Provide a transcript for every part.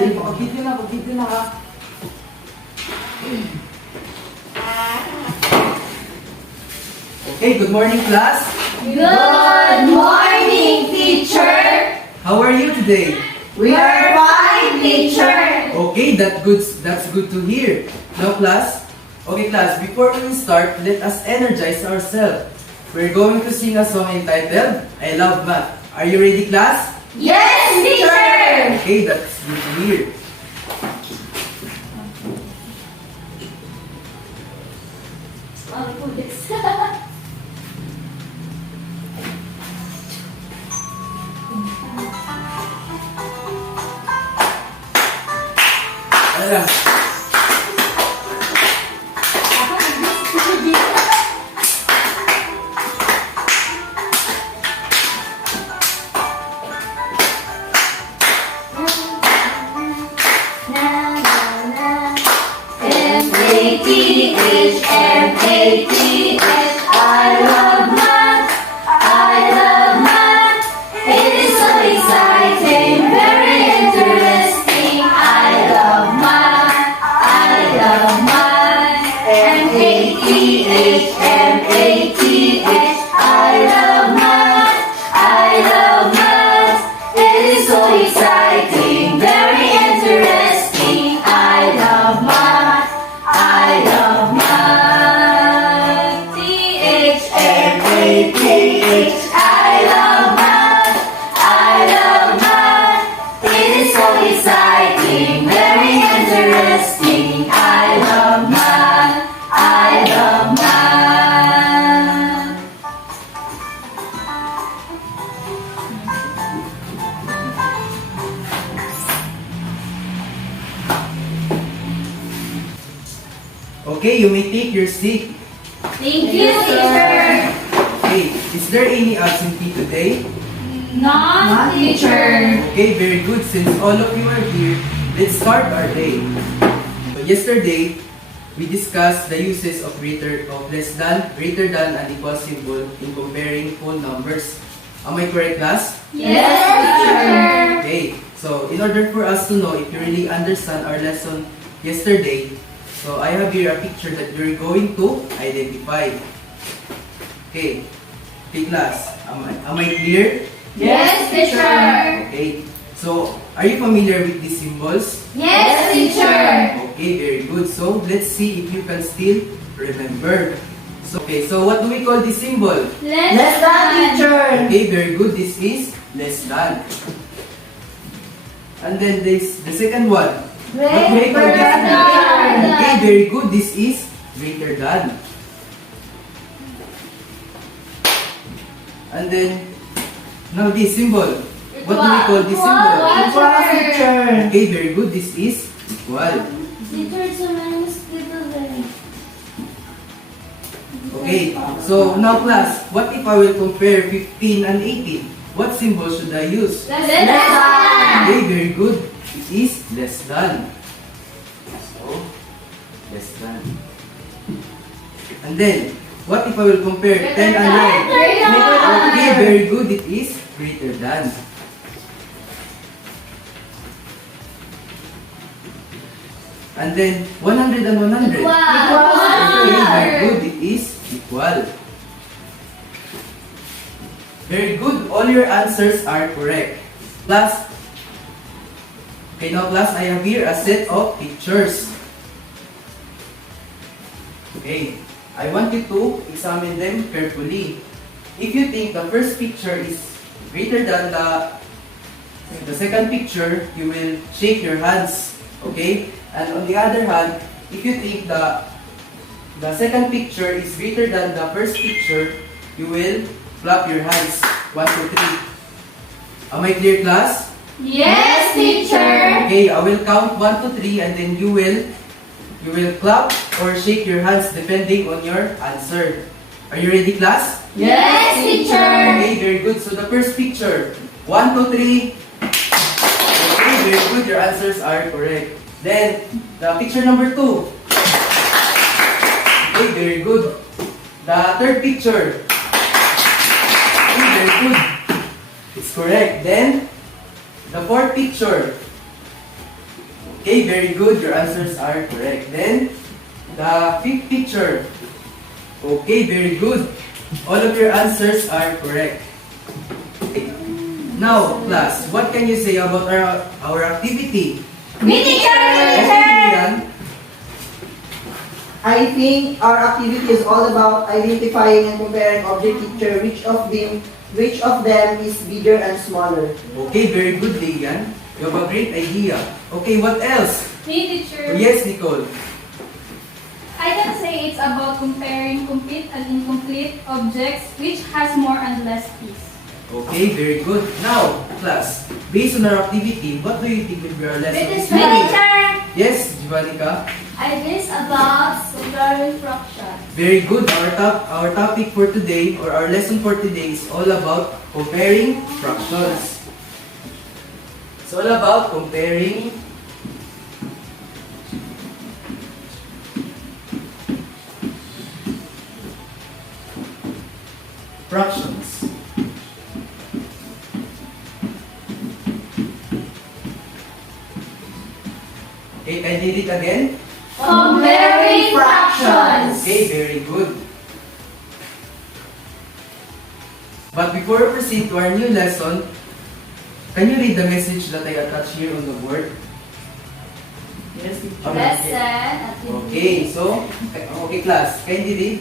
Dali, pakabit nyo na ha. Okay, good morning class. Good morning, teacher. How are you today? We are fine, teacher. Okay, that's good to hear. Now class, before we start, let us energize ourselves. We're going to sing a song entitled, I Love Math. Are you ready class? Yes, teacher. Okay, that's good to hear. Ayan. M-A-T-H, I love math, I love math. It is so exciting, very interesting. I love math, I love math. M-A-T-H, M-A-T-H, I love math, I love math. It is so exciting, very interesting. I love math, I love math. T-H-M-A-T-H, I love math, I love math. It is so exciting, very interesting. I love math, I love math. Okay, you may take your seat. Thank you, teacher. Okay, is there any absentee today? Non, teacher. Okay, very good. Since all of you are here, let's start our day. So yesterday, we discussed the uses of less than, greater than, and equal symbol in comparing whole numbers. Am I correct, class? Yes, teacher. Okay, so in order for us to know if you really understand our lesson yesterday, so I have here a picture that you're going to identify. Okay, class, am I clear? Yes, teacher. Okay, so are you familiar with these symbols? Yes, teacher. Okay, very good. So let's see if you can still remember. So what do we call this symbol? Less than, teacher. Okay, very good. This is less than. And then this, the second one. What do we call this symbol? Okay, very good. This is greater than. And then, now this symbol. What do we call this symbol? Equal, teacher. Okay, very good. This is equal. Teacher, it's a minus little there. Okay, so now class, what if I will compare 15 and 18? What symbol should I use? Less than. Okay, very good. It is less than. So, less than. And then, what if I will compare 10 and 9? Okay, very good. It is greater than. And then, 100 and 100. Okay, very good. It is equal. Very good. All your answers are correct. Class. Okay, now class, I have here a set of pictures. Okay. I want you to examine them carefully. If you think the first picture is greater than the second picture, you will shake your hands. Okay? And on the other hand, if you think the second picture is greater than the first picture, you will clap your hands. 1, 2, 3. Am I clear, class? Yes, teacher. Okay, I will count 1, 2, 3 and then you will clap or shake your hands depending on your answer. Are you ready, class? Yes, teacher. Okay, very good. So the first picture, 1, 2, 3. Okay, very good. Your answers are correct. Then, the picture number 2. Okay, very good. The third picture. Okay, very good. It's correct. Then, the fourth picture. Okay, very good. Your answers are correct. Then, the fifth picture. Okay, very good. All of your answers are correct. Okay. Now, class, what can you say about our activity? Me teacher, me Okay, teacher. Lilian. I think our activity is all about identifying and comparing object picture, which of them is bigger and smaller. Okay, very good, Lilian. You have a great idea. Okay, what else? Me, teacher. Yes, Nicole. I can say it's about comparing complete and incomplete objects which has more and less piece. Okay, very good. Now, class, based on our activity, what do you think will be our lesson? Me this teacher. morning? Yes, Jivanika. I guess about comparing fractions. Very good. Our topic for today, or our lesson for today, is all about comparing fractions. It's all about comparing fractions. Okay, can you read it again? Comparing fractions. Okay, very good. But before we proceed to our new lesson, can you read the message that I attached here on the board? Yes, teacher. Okay. Okay, so, okay class, can you read?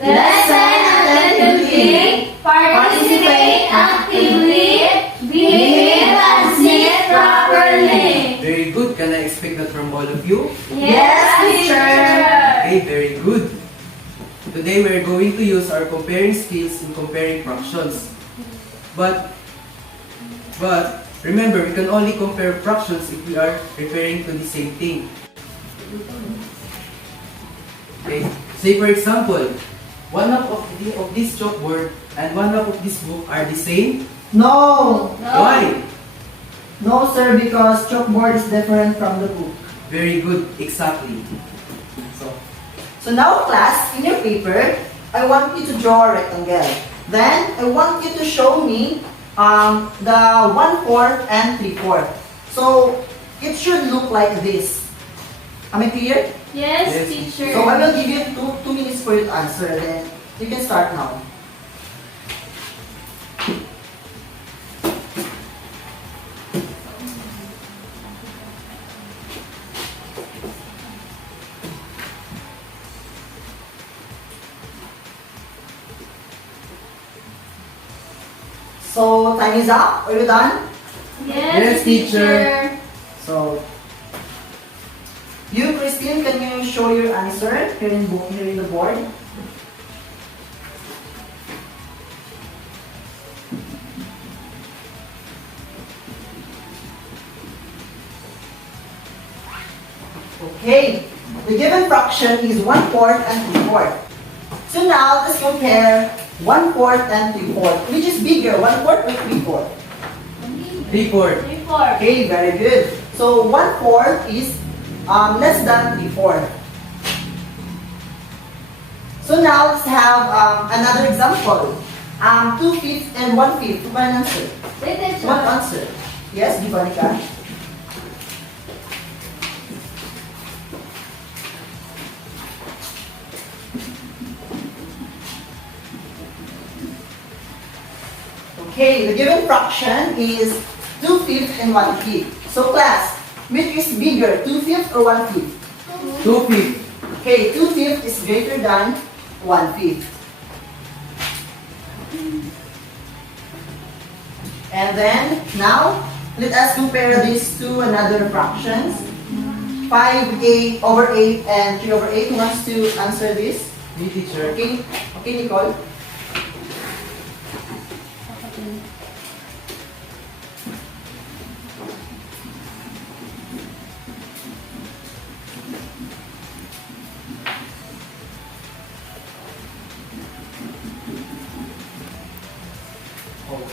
Lesson attentively, participate actively, behave and sit properly. Very good. Can I expect that from all of you? Yes, teacher. Okay, very good. Today we're going to use our comparing skills in comparing fractions. But remember, we can only compare fractions if we are referring to the same thing. Okay. Say for example, one half of this chalkboard and one half of this book are the same. No! Why? No, sir, because chalkboard is different from the book. Very good. Exactly. So now, class, in your paper, I want you to draw a rectangle. Then, I want you to show me the 1/4 and 3/4. So, it should look like this. Am I clear? Yes, Yes. teacher. So, I will give you two minutes for you to answer. Then, you can start now. So, time is up. Are you done? Yes, teacher. So, you, Christine, can you show your answer here in the board? Okay, the given fraction is 1/4 and 3/4. So now, let's compare 1/4 and 3/4. Which is bigger, 1/4 or 3/4? 3/4. 3/4. Okay, very good. So 1/4 is less than 3/4. So now let's have another example. 2/5 and 1/5. One answer. Me teacher. One answer. Yes, Givanica. Okay, the given fraction is 2/5 and 1/5. So class, which is bigger, 2/5 or 1/5? 2/5. Okay, 2/5 is greater than 1/5. And then, now, let us compare these to another fractions. 5/8 and 3/8. Who wants to answer this? Me, teacher. Okay, okay, Nicole.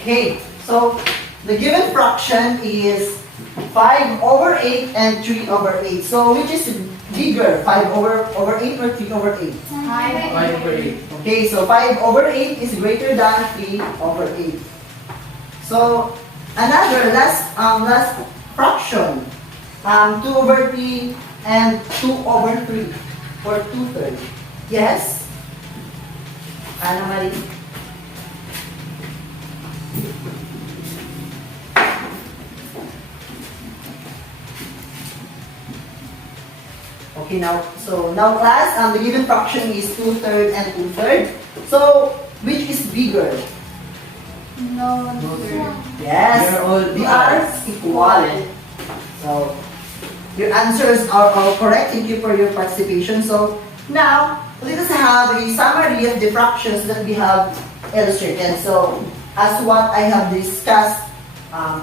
Okay, so the given fraction is 5/8 and 3/8. So which is bigger, 5/8 or 3/8? 5/8. Okay, so 5/8 is greater than 3/8. So another last fraction. 2 over 3 and 2 over 3 or 2/3. Yes? Ana Marie? Okay, now class, the given fraction is 2/3 and 2/3. So, which is bigger? No. Yes, They are all they are equal. So, your answers are all correct. Thank you for your participation. So, now, let us have a summary of the fractions that we have illustrated. So, as what I have discussed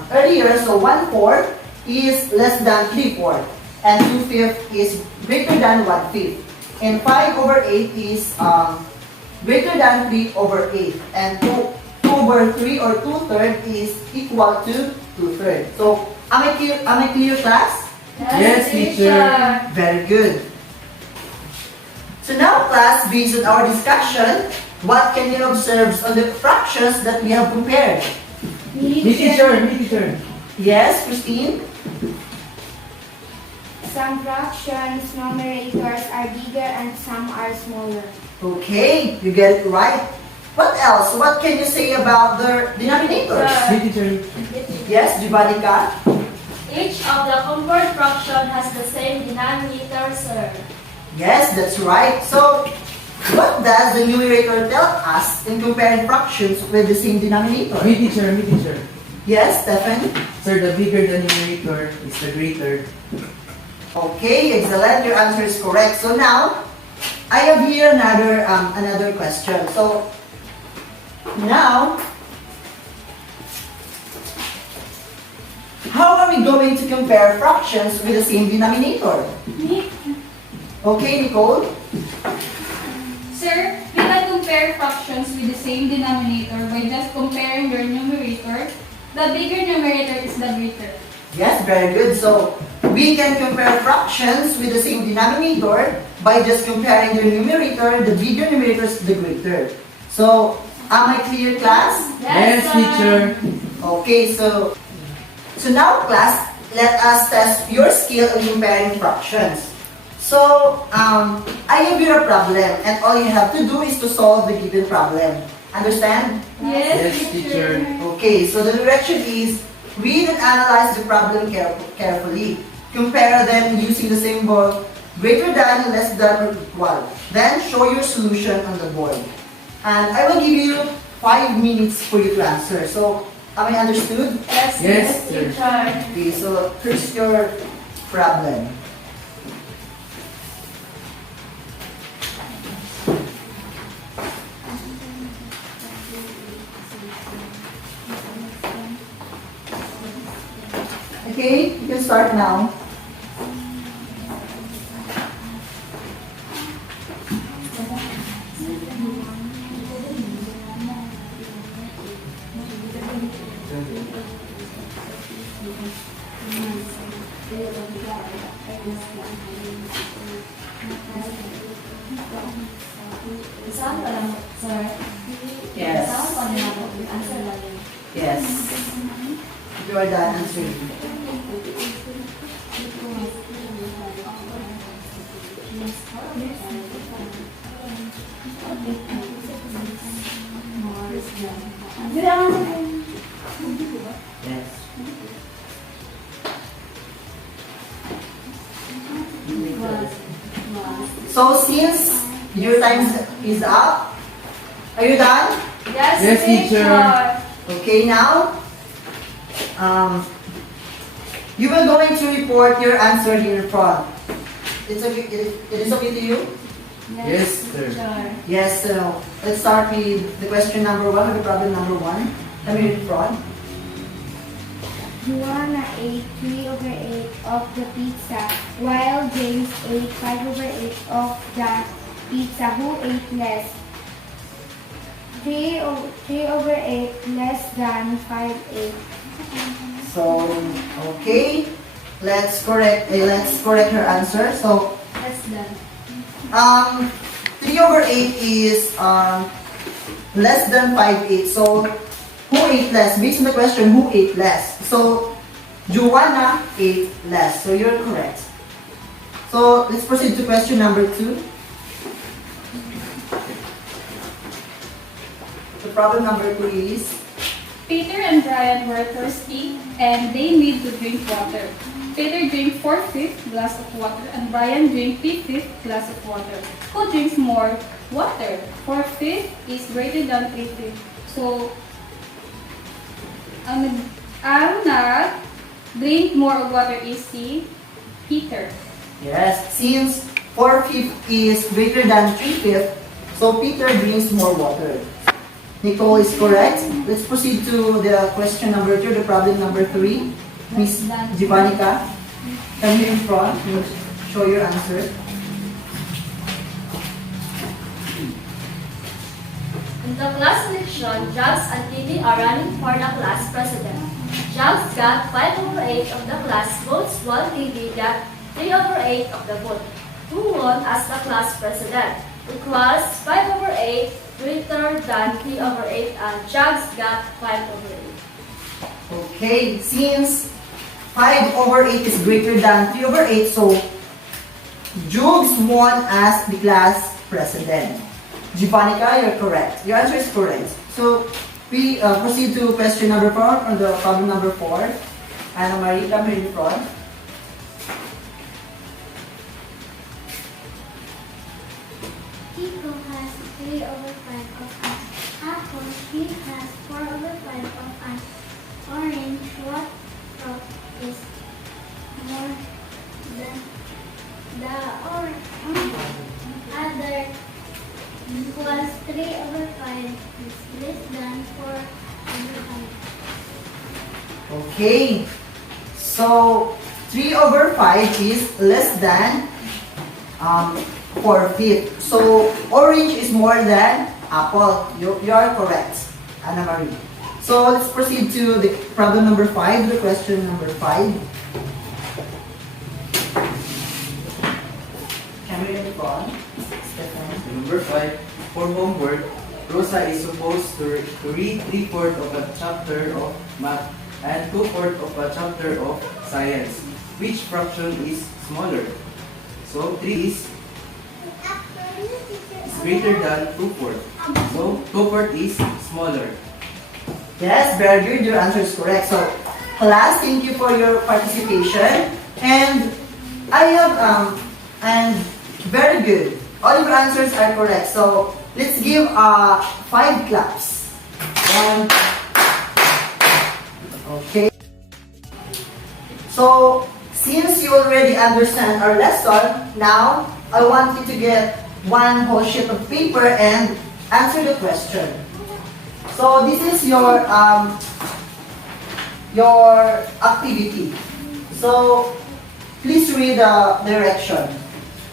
earlier, so 1/4 is less than 3/4, and 2/5 is greater than 1/5, and 5 over 8 is greater than 3 over 8, and 2 over 3 or 2/3 is equal to 2/3. So, am I clear, class? Yes, teacher. Very good. So now, class, based on our discussion, what can you observe on the fractions that we have compared? Me, teacher. Yes, Christine? Some fractions, numerators are bigger and some are smaller. Okay, you get it right. What else? What can you say about the denominators? Me, teacher. Yes, Jivanika? Each of the compared fraction has the same denominator, sir. Yes, that's right. So, what does the numerator tell us in comparing fractions with the same denominator? Me, teacher. Yes, Stephen? Sir, the bigger the numerator is the greater. Okay, excellent. Your answer is correct. So now, I have here another question. So now, how are we going to compare fractions with the same denominator? Okay, Nicole? Sir, we can compare fractions with the same denominator by just comparing their numerator. The bigger numerator is the greater. Yes, very good. So we can compare fractions with the same denominator by just comparing their numerator. The bigger numerator is the greater. So, am I clear, class? Yes, teacher. Okay, so now, class, let us test your skill in comparing fractions. So, I have here a problem, and all you have to do is to solve the given problem. Understand? Yes, teacher. Okay, so the direction is read and analyze the problem carefully. Compare them using the symbol greater than, less than, or equal. Then show your solution on the board. And I will give you 5 minutes for you to answer. So, am I understood? Yes, sir. Okay, so here's your problem. Okay, you can start now. Saan pa lang, sir? Yes. Saan pa lang answer lang yun? Yes. You are done answering. Yes. So since your time is up, are you done? Yes, teacher. Okay, now, you will going to report your answer here in front. It's okay. It is okay to you? Yes, sir. Yes. So let's start with the question number 1 or the problem number 1. Come here in front. Juana ate 3 over 8 of the pizza, while James ate 5 over 8 of the pizza. Who ate less? 3 over 8 less than 5/8. So okay, let's correct her answer. So That's done. 3 over 8 is less than 5/8. So who ate less? Based on the question, who ate less? So Joanna ate less. So you're correct. So let's proceed to question number 2. The problem number 2 is, Peter and Brian were thirsty and they need to drink water. Peter drank 4/5 glass of water and Brian drank 3/5 glass of water. Who drinks more water? 4/5 is greater than 3/5. So, ang drink more of water is si Peter. yes, since 4/5 is greater than 3/5, so Peter drinks more water. Nicole is correct. Let's proceed to the question number 2, the problem number 3. Miss Givanica, come here in front. Please show your answer. In the class election, Jugs and Titi are running for the class president. Jugs got 5/8 of the class votes, while Titi got 3/8 of the vote. Who won as the class president? Equals 5/8 greater than 3/8, and Jugs got 5/8. Okay, since 5/8 is greater than 3/8, so Jugs won as the class president. Givanica, you're correct. Your answer is correct. So we proceed to question number 4, or the problem number 4. Anna Marie, come here in front. Kiko has 3/5 of an apple. He has 4/5 of an orange. What fruit is more than the orange? Other equals 3/5 is less than 4/5. Okay, so 3/5 is less than 4/5. So orange is more than apple. You are correct, Anna Marie. So let's proceed to the problem number 5, the question number 5. Camera in front. Stefan. Number 5, for homework, Rosa is supposed to read 3/4 of a chapter of math and 2/4 of a chapter of science. Which fraction is smaller? So 3 is greater than 2/4. So 2/4 is smaller. Yes, very good. Your answer is correct. So, class, thank you for your participation. And very good. All your answers are correct. So, let's give 5 claps. 1. Okay. So, since you already understand our lesson, now I want you to get one whole sheet of paper and answer the question. So this is your activity. So please read the direction.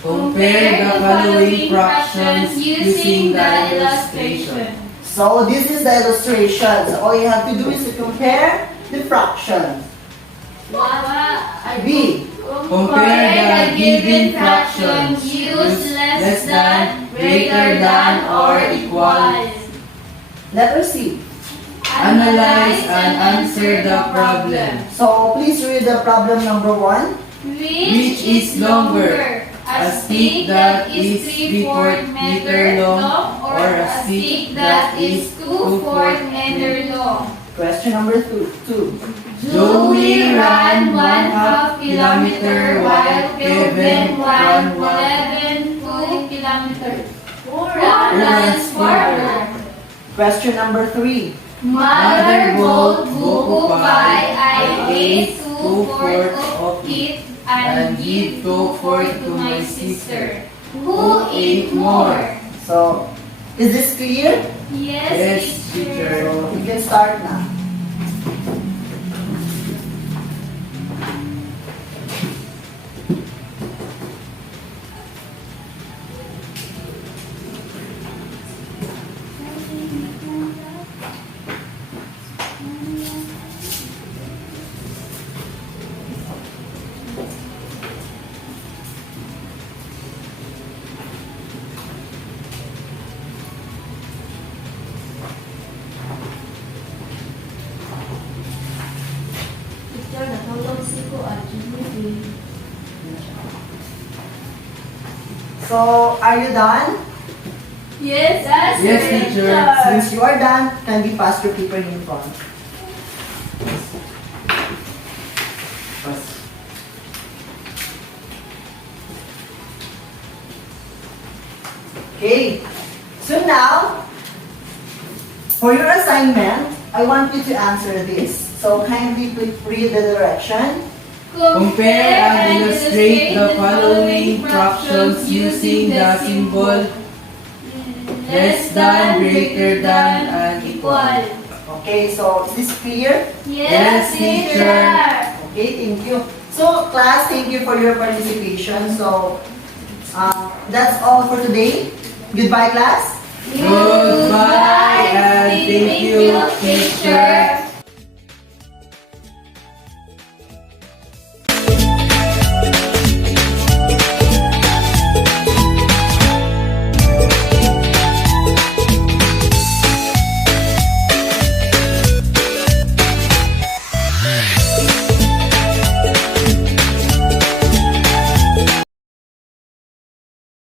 Compare the following fractions using the illustration. So this is the illustration. So all you have to do is to compare the fractions. B. Compare the given fractions. Use less than, greater than, or equals. Letter C. Analyze and answer the problem. So please read the problem number 1. Which is longer? A stick that is 3/4 meter long or a stick that is 2/4 meter long? Question number 2. Joey ran 1/2 kilometer while Kevin ran 11.2 kilometers. Who runs farther? Question number 3. Mother both buko pie, I ate 2/4 of it and give 2/4 to my sister. Who ate more? So, is this clear? Yes, teacher. So, we can start now. So, are you done? Yes, Yes, teacher. Since you are done, kindly pass your paper in front. Pass. Okay. So now, for your assignment, I want you to answer this. So kindly read the direction. Compare and illustrate the following fractions using the symbol less than, greater than, and equal. Okay, so is this clear? Yes, teacher. Okay, thank you. So class, thank you for your participation. So that's all for today. Goodbye, class. Goodbye and thank you, teacher.